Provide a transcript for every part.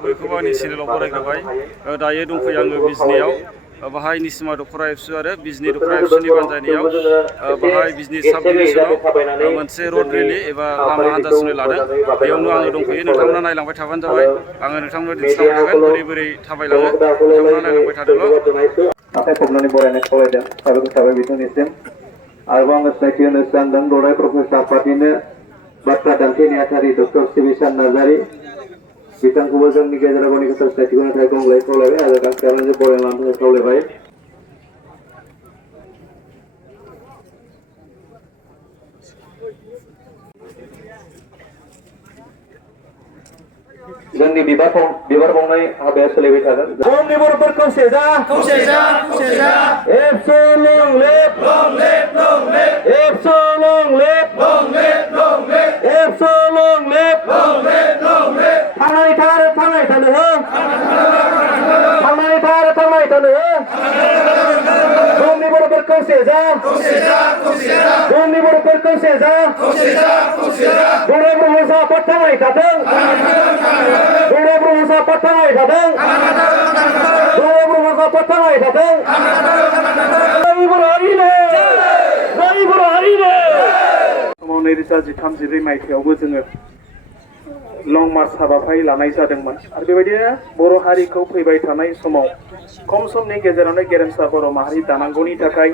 बेखौबो आंनि चेनेलाव फरायखाबाय दायो दंफैयो आङो बिजनियाव बाहाय निसिमा दख'रा एबसु आरो बिजनि दख'रा एबसुनि बानजायनायाव बाहाय बिजनि साब डिभिजनाव मोनसे रड रेलि एबा लामा हान्जा सुनाय लादों बेयावनो आङो दंफैयो नोंथांमोना नायलांबाय थाबानो जाबाय आङो नोंथांमोननो दिन्थिलांबाय थागोन बोरै बोरै थाबायलाङो नोंथांमोना नायलांबाय थादोल' आखाइ खबनानै बरायनाय खावलायदों साबायखर थाबाय बिथांनिसिम आरोबाव आङो सिनायथि होनो सानदों दौराइ प्रफेसार आफादनिनो बाथ्रा दान्थे नेहाथारि डक्टर सिबिसान नार्जारि बिथांखौबो जोंनि गेजेराव गावनि गोथार सिनायथि होनो थाखाय गंग्लाय खावलायबाय आरो गांसे आर'नाइजों बरायना लानो थाखाय खावलायबाय जोंनि बिबार बावनाय हाबाया सोलिबाय थागोन जोंनि बर'फोरखौ सेजा एबसु लं लेफ एबसु लं लेफ एबसु लं लेफ थांनाय थानो हो जोंनि बर'फोरखौ सेजा जोंनि बर'फोरखौ सेजा दुलाराय बर' आफाद थांनाय थाथों दुलाराय बर' आफाद थांनाय थाथों दुलाराय बर' आफाद थांनाय थाथों जोंनि बर' हारिनो समाव 2013 मायथाइयावबो जोङो लं मार्च हाबाफारि लानाय जादोंमोन आरो बेबायदिनो बर' हारिखौ फैबाय थानाय समाव खम समनि गेजेरावनो गेरेमसा बर' माहारि दानांगौनि थाखाय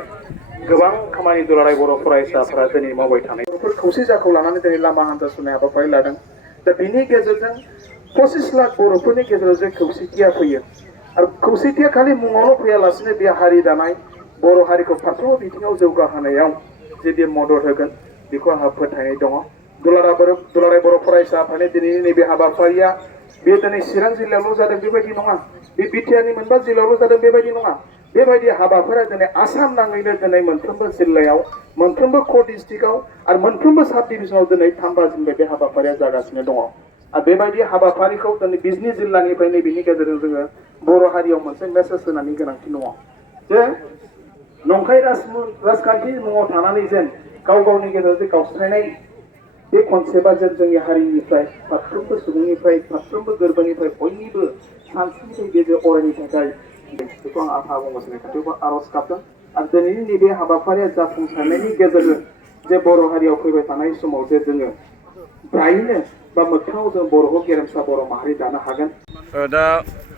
गोबां खामानि दुलाराय बर' फरायसाफोरा दिनै मावबाय थानाय बर'फोर खौसे जाखौ लानानै दिनै लामा हान्जा सुनाय हाबाफारि लादों दा बेनि गेजेरजों 25 लाख बर'फोरनि गेजेराव जे खौसेथिया फैयो आरो खौसेथिया खालि मुङावल' फैयालासिनो बे हारि दानाय बर' हारिखौ फारफ्रोमबो बिथिङाव जौगाहोनायाव जे बे मदद होगोन बेखौ आंहा फोथायनाय दङ दुलाराय बर' फरायसा आफादनि दिनैनि नैबे हाबाफारिया बे दिनै चिरां जिल्लायावल' जादों बेबायदि नङा बे बिटिआरनि मोनबा जिल्लायावल' जादों बेबायदि नङा बेबायदि हाबाफारिया दिनै आसाम नाङैनो दिनै मोनफ्रोमबो जिल्लायाव मोनफ्रोमबो क' डिस्ट्रिक्टआव आरो मोनफ्रोमबो साब डिभिजनाव दिनै 3 बाजिनिफ्राय बे हाबाफारिया जागासिनो दङ आरो बेबायदि हाबाफारिखौ दिनै बिजनि जिल्लानिफ्राय नैबेनि गेजेरजों जोङो बर' हारियाव मोनसे मेसेज होनायनि गोनांथि दङ जे नंखाय राजखान्थि मुङाव थानानै जेन गावनि गेजेराव जे गावस्रायनाय बे कनसेप्टआ जेन जोंनि हारिनिफ्राय फारफ्रोमबो सुबुंनिफ्राय फारफ्रोमबो गोरबोनिफ्राय बयनिबो सानस्रिनि गेजेर अरायनि थाखाय बेखौ आं आफा गंगोसनि खाथियावबो आर'ज गाबदों आरो दिनैनि नैबे हाबाफारिया जाफुंसारनायनि गेजेरजों जे बर' हारियाव फैबाय थानाय समाव जे जोङो ब्रायैनो बा मोगथाङाव जों बर'खौ गेरेमसा बर' माहारि दानो हागोन दा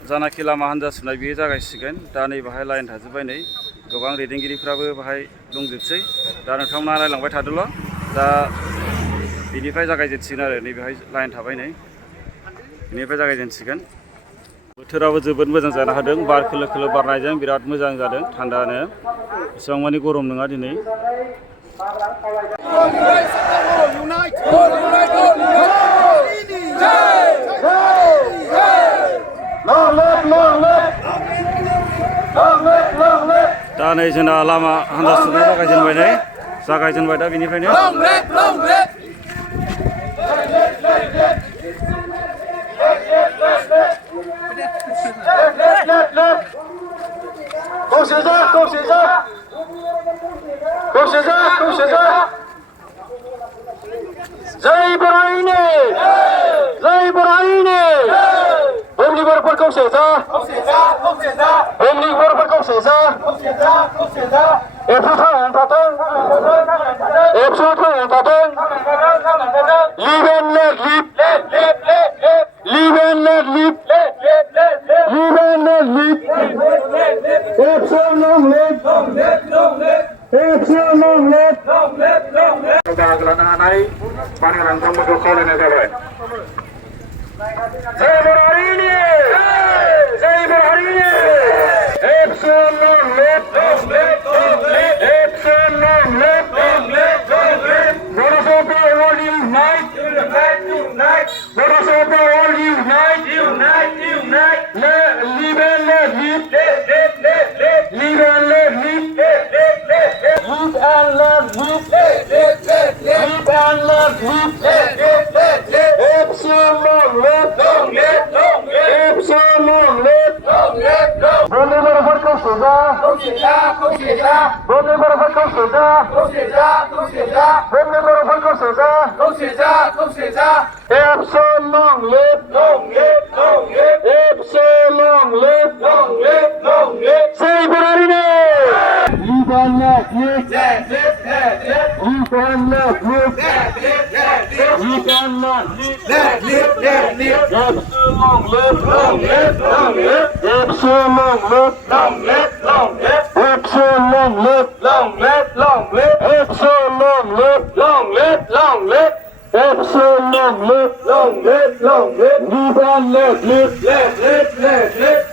जानाखि लामा हान्जा सुनाय बेयो जागायसिगोन दा नै बाहाय लाइन थाजोब्बाय नै गोबां दैदेनगिरिफ्राबो बाहाय दंजोबसै दा नोंथांमोना नायलांबाय थादोल' दा बेनिफ्राय जागायजेनसिगोन आरो नैबेहाय लाइन थाबाय नै बेनिफ्राय जागायजेनसिगोन बोथोराबो जोबोद मोजां जानो हादों बार खोलो खोलो बारनायजों बिराद मोजां जादों थान्दानो एसेबां मानि गरम नङा दिनै दा नै जोंना लामा हान्जा सुनाया जागायजेनबाय दा बेनिफ्रायनो जय बरायनो जोंनि बर'फोरखौ सेजा जोंनि बर'फोरखौ सेजा एबसु थांनानै थाथों लिभ एन्ड लेट लिभ एबसु लं लेट बाहागो लानो हानाय बानग्रा नोंथांमोनखौ खावलायनाय जाबाय जय बर' हारिनि एबसु लं late Let us all unite. Live and let live. Epsilon, let. Bumni borofarkau soja. Bumni borofarkau soja. Epson long live. Epson long live. Say Borarine. Liban left. Liban left. Liban left. Epson long live. Epson long live. Epson long live. Epson long live. Epson long live. Liban left.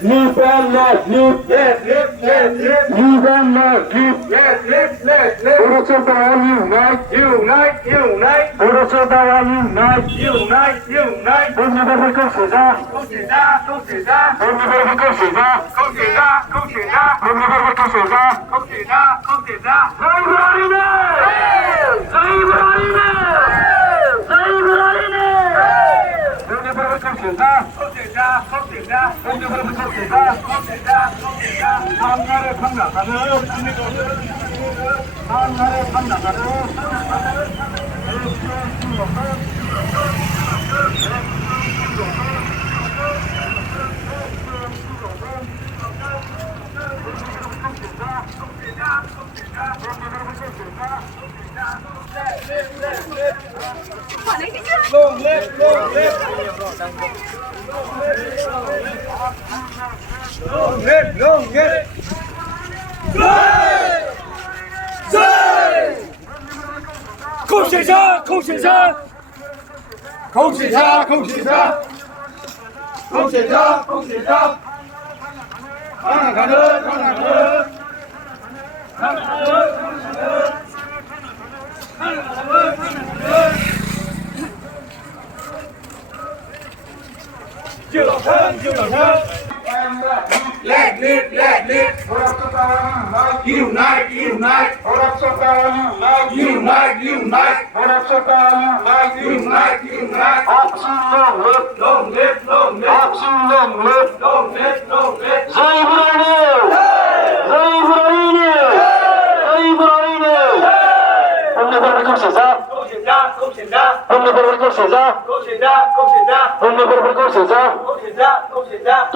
Liban left. Liban left. Borosodaya unite. Borosodaya unite. Bumni borofarkau soja. Bumni borofarkau soja. Bumni borofarkau soja. Say Borarine. Say Borarine. Say Borarine. Bumni borofarkau soja. Bumni borofarkau soja.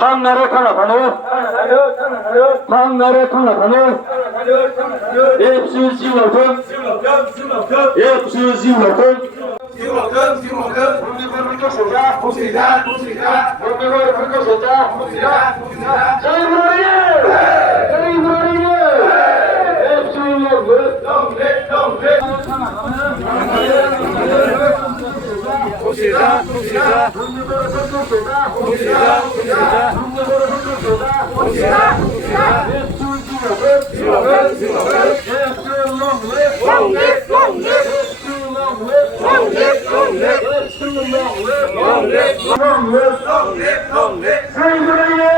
한나라에 강락하는 한나라에 강락하는 한나라에 강락하는 앱스 지우라든 Bumni borofarkau soja. Bumni borofarkau soja. Say Borarine.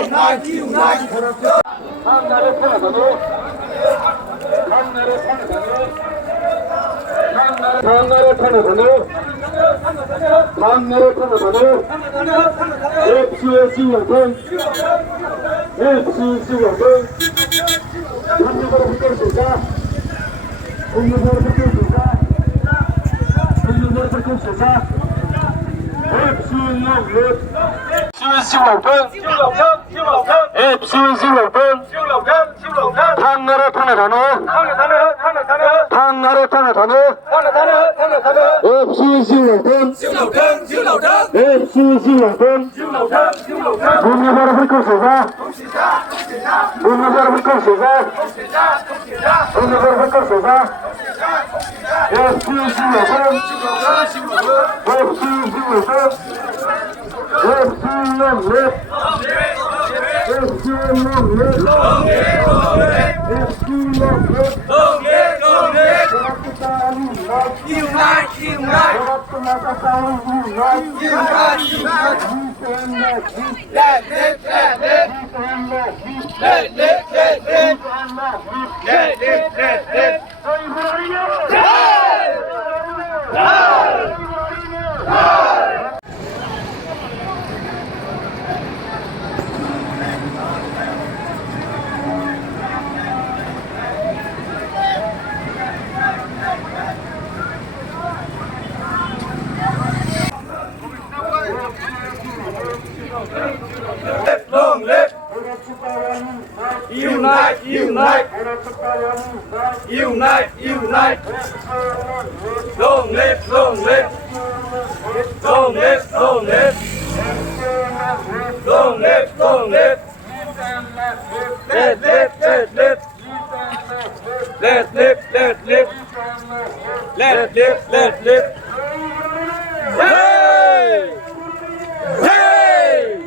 Epson long live. Bumni borofarkau soja. Long live! Unite! Unite! Unite! Unite! Long live! Long live! Long live! Long live! Long live! Long live! Let live! Let live! Let live! Let live! Let live! Let live! Hey! Hey!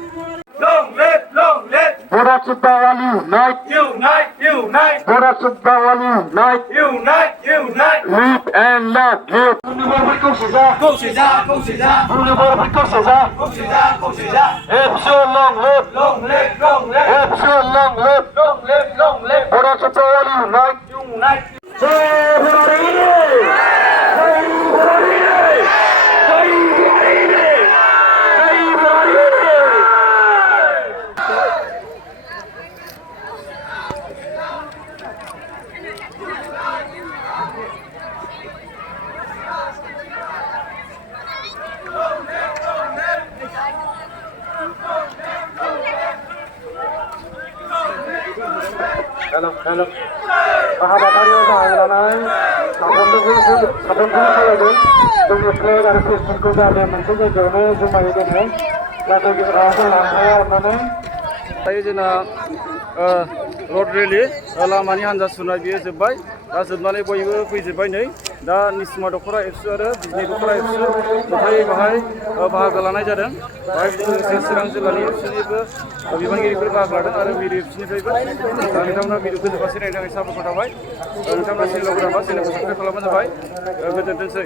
Long live! Long live! Bora Subawali unite! Unite! Unite! Bora Subawali unite! Unite! Unite! Live and let live! Universal Cesar! 恭喜家！恭喜家！ Universal Cesar! 恭喜家！恭喜家 Epsilon long live! ！Long live! Long live! Epsilon long live! Long live! Long live! Bora Subawali unite! Unite! Jai Bharati! Jai Bharati! Jai Bharati! Jai Bharati! Hello. Habafaरियाव बाहागो लानाय साफ्रोमबो खालामदों जोंनि flag आरो फेस्टिभेलखौ जाहाथे मोनसे जायगायावनो जमायै दोनो जाहाथे रावबो लांफाया अननानै दायो जोंना रड रेलि लामानि हान्जा सुरनाय बियो जोब्बाय दा जोबनानै बयबो फैजोब्बाय नै दा निसिमा दख'रा एबसु आरो बिजनि दख'रा एबसु जथायै बाहाय बाहागो लानाय जादों बाहाय बिजों लोगोसे चिरां जिल्लानि एबसुनिबो बिबानगिरिफोर बाहागो लादों आरो बिडि एबसुनिफ्रायबो नोंथांमोना भिडिअखौ जोबजासे नायनो थाखाय साबायखर थाबाय नोंथांमोना चेनेलाव गोदानबा चेनेलखौ साबस्क्राइब खालामबानो जाबाय गोजोनथोंसै